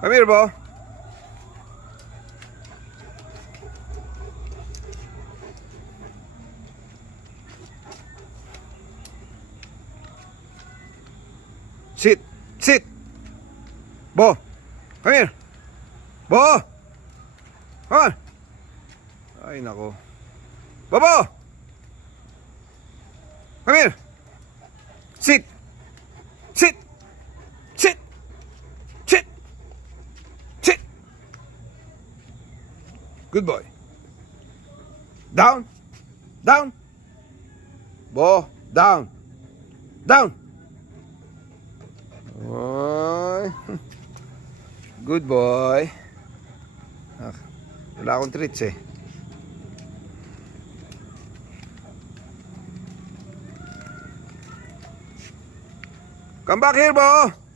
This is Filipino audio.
Come here, Bo. Sit. Sit. Bo. Come here. Bo. Come on. Ay, nako. Bobo. Come here. Sit. Sit. Sit. Sit. Sit. Good boy. Down. Down. Bo. Down. Down. Oy. Good boy. Ah, wala akong treats eh. Come back here, Bo.